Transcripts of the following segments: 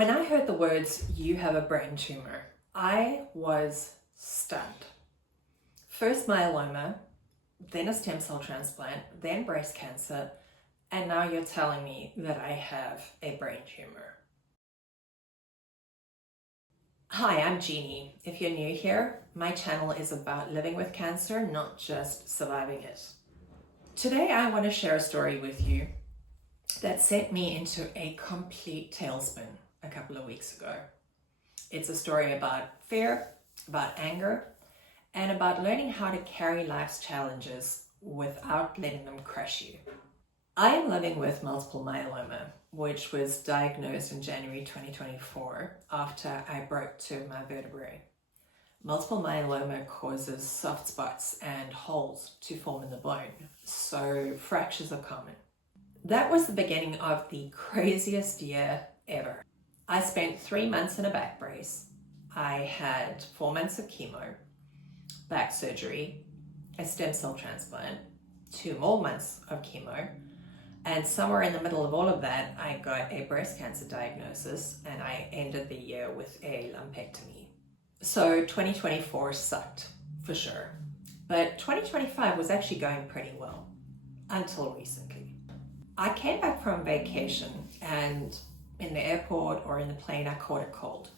When I heard the words, "you have a brain tumor," I was stunned. First myeloma, then a stem cell transplant, then breast cancer, and now you're telling me that I have a brain tumor. Hi, I'm Jeannie. If you're new here, my channel is about living with cancer, not just surviving it. Today I want to share a story with you that sent me into a complete tailspin a couple of weeks ago. It's a story about fear, about anger, and about learning how to carry life's challenges without letting them crush you. I am living with multiple myeloma, which was diagnosed in January 2024 after I broke two of my vertebrae. Multiple myeloma causes soft spots and holes to form in the bone, so fractures are common. That was the beginning of the craziest year ever. I spent 3 months in a back brace. I had 4 months of chemo, back surgery, a stem cell transplant, 2 more months of chemo, and somewhere in the middle of all of that, I got a breast cancer diagnosis and I ended the year with a lumpectomy. So 2024 sucked, for sure. But 2025 was actually going pretty well, until recently. I came back from vacation and in the airport or in the plane, I caught a cold.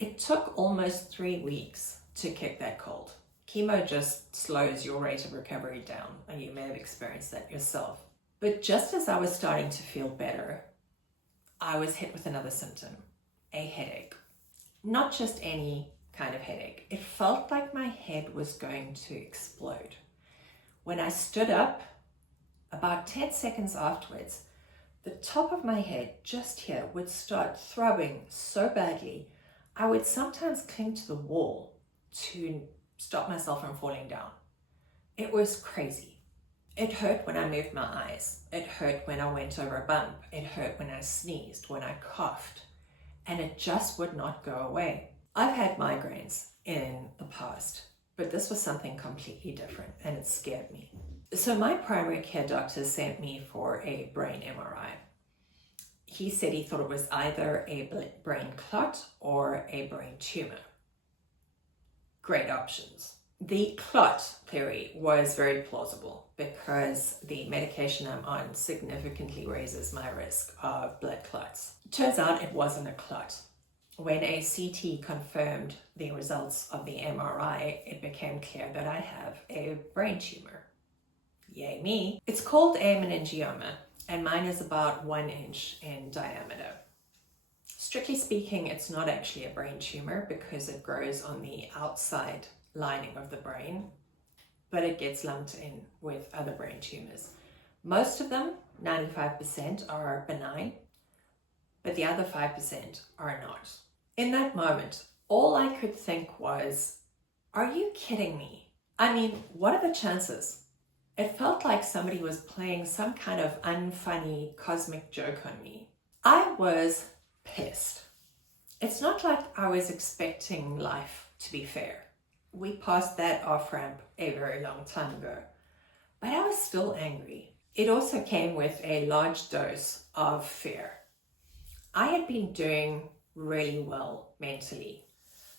It took almost 3 weeks to kick that cold. Chemo just slows your rate of recovery down, and you may have experienced that yourself. But just as I was starting to feel better, I was hit with another symptom, a headache. Not just any kind of headache. It felt like my head was going to explode. When I stood up, about 10 seconds afterwards, the top of my head just here would start throbbing so badly, I would sometimes cling to the wall to stop myself from falling down. It was crazy. It hurt when I moved my eyes. It hurt when I went over a bump. It hurt when I sneezed, when I coughed, and it just would not go away. I've had migraines in the past, but this was something completely different and it scared me. So my primary care doctor sent me for a brain MRI. He said he thought it was either a brain clot or a brain tumor. Great options. The clot theory was very plausible because the medication I'm on significantly raises my risk of blood clots. Turns out it wasn't a clot. When a CT confirmed the results of the MRI, it became clear that I have a brain tumor. Yay me. It's called a meningioma, and mine is about 1 inch in diameter. Strictly speaking, it's not actually a brain tumor because it grows on the outside lining of the brain, but it gets lumped in with other brain tumors. Most of them, 95%, are benign, but the other 5% are not. In that moment, all I could think was, are you kidding me? I mean, what are the chances? It felt like somebody was playing some kind of unfunny cosmic joke on me. I was pissed. It's not like I was expecting life to be fair. We passed that off-ramp a very long time ago, but I was still angry. It also came with a large dose of fear. I had been doing really well mentally.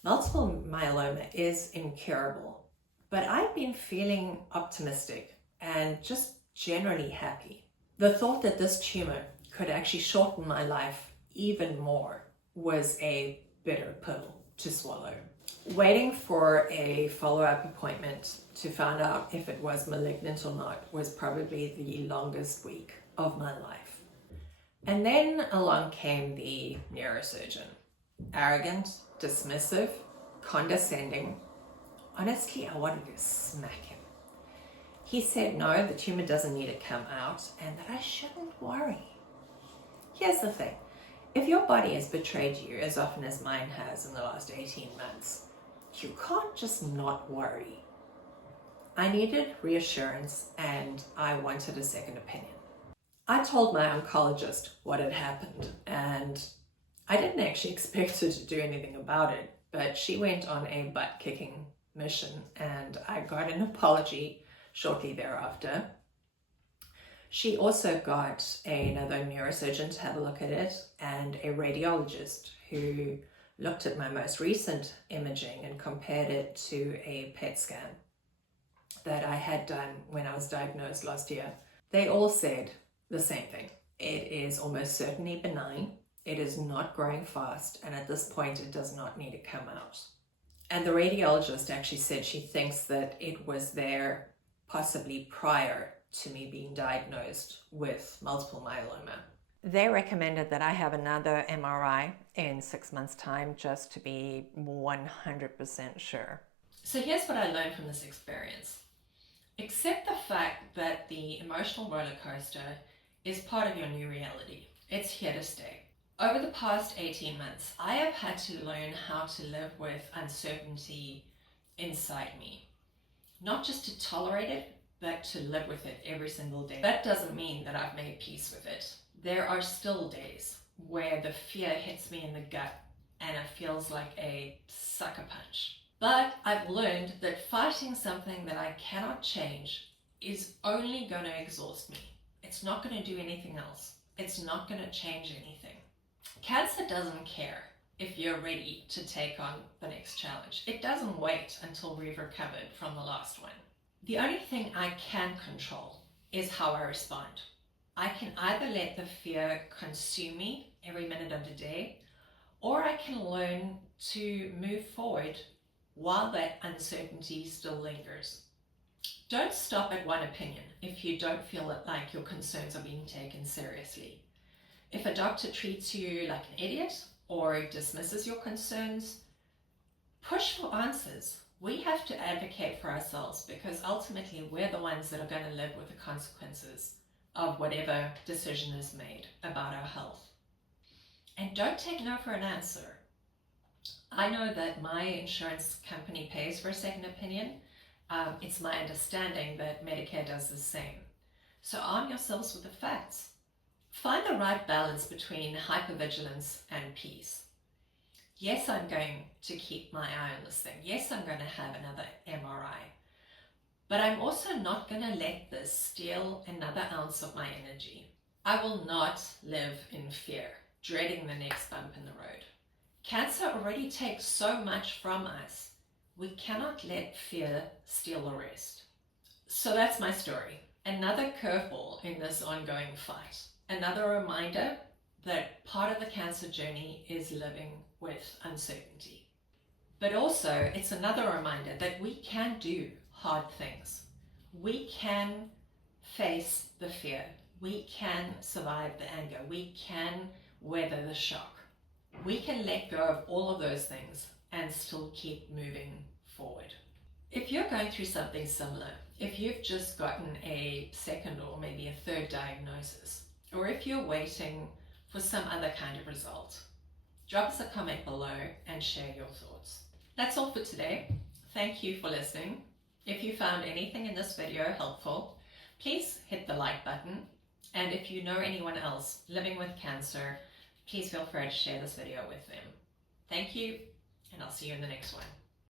Multiple myeloma is incurable, but I'd been feeling optimistic and just generally happy. The thought that this tumor could actually shorten my life even more was a bitter pill to swallow. Waiting for a follow-up appointment to find out if it was malignant or not was probably the longest week of my life. And then along came the neurosurgeon. Arrogant, dismissive, condescending. Honestly, I wanted to smack him. He said no, the tumor doesn't need to come out and that I shouldn't worry. Here's the thing. If your body has betrayed you as often as mine has in the last 18 months, you can't just not worry. I needed reassurance and I wanted a second opinion. I told my oncologist what had happened and I didn't actually expect her to do anything about it, but she went on a butt-kicking mission and I got an apology shortly thereafter. She also got another neurosurgeon to have a look at it and a radiologist who looked at my most recent imaging and compared it to a PET scan that I had done when I was diagnosed last year. They all said the same thing. It is almost certainly benign. It is not growing fast, and at this point it does not need to come out. And the radiologist actually said she thinks that it was there possibly prior to me being diagnosed with multiple myeloma. They recommended that I have another MRI in 6 months' time just to be 100% sure. So here's what I learned from this experience. Accept the fact that the emotional roller coaster is part of your new reality. It's here to stay. Over the past 18 months, I have had to learn how to live with uncertainty inside me. Not just to tolerate it, but to live with it every single day. That doesn't mean that I've made peace with it. There are still days where the fear hits me in the gut and it feels like a sucker punch. But I've learned that fighting something that I cannot change is only going to exhaust me. It's not going to do anything else. It's not going to change anything. Cancer doesn't care if you're ready to take on the next challenge. It doesn't wait until we've recovered from the last one. The only thing I can control is how I respond. I can either let the fear consume me every minute of the day, or I can learn to move forward while that uncertainty still lingers. Don't stop at one opinion if you don't feel like your concerns are being taken seriously. If a doctor treats you like an idiot or dismisses your concerns, push for answers. We have to advocate for ourselves because ultimately we're the ones that are going to live with the consequences of whatever decision is made about our health. And don't take no for an answer. I know that my insurance company pays for a second opinion. It's my understanding that Medicare does the same. So arm yourselves with the facts. Find the right balance between hypervigilance and peace. Yes, I'm going to keep my eye on this thing. Yes, I'm going to have another MRI. But I'm also not going to let this steal another ounce of my energy. I will not live in fear, dreading the next bump in the road. Cancer already takes so much from us. We cannot let fear steal the rest. So that's my story. Another curveball in this ongoing fight. Another reminder that part of the cancer journey is living with uncertainty. But also, it's another reminder that we can do hard things. We can face the fear. We can survive the anger. We can weather the shock. We can let go of all of those things and still keep moving forward. If you're going through something similar, if you've just gotten a second or maybe a third diagnosis, or if you're waiting for some other kind of result, drop us a comment below and share your thoughts. That's all for today. Thank you for listening. If you found anything in this video helpful, please hit the like button. And if you know anyone else living with cancer, please feel free to share this video with them. Thank you, and I'll see you in the next one.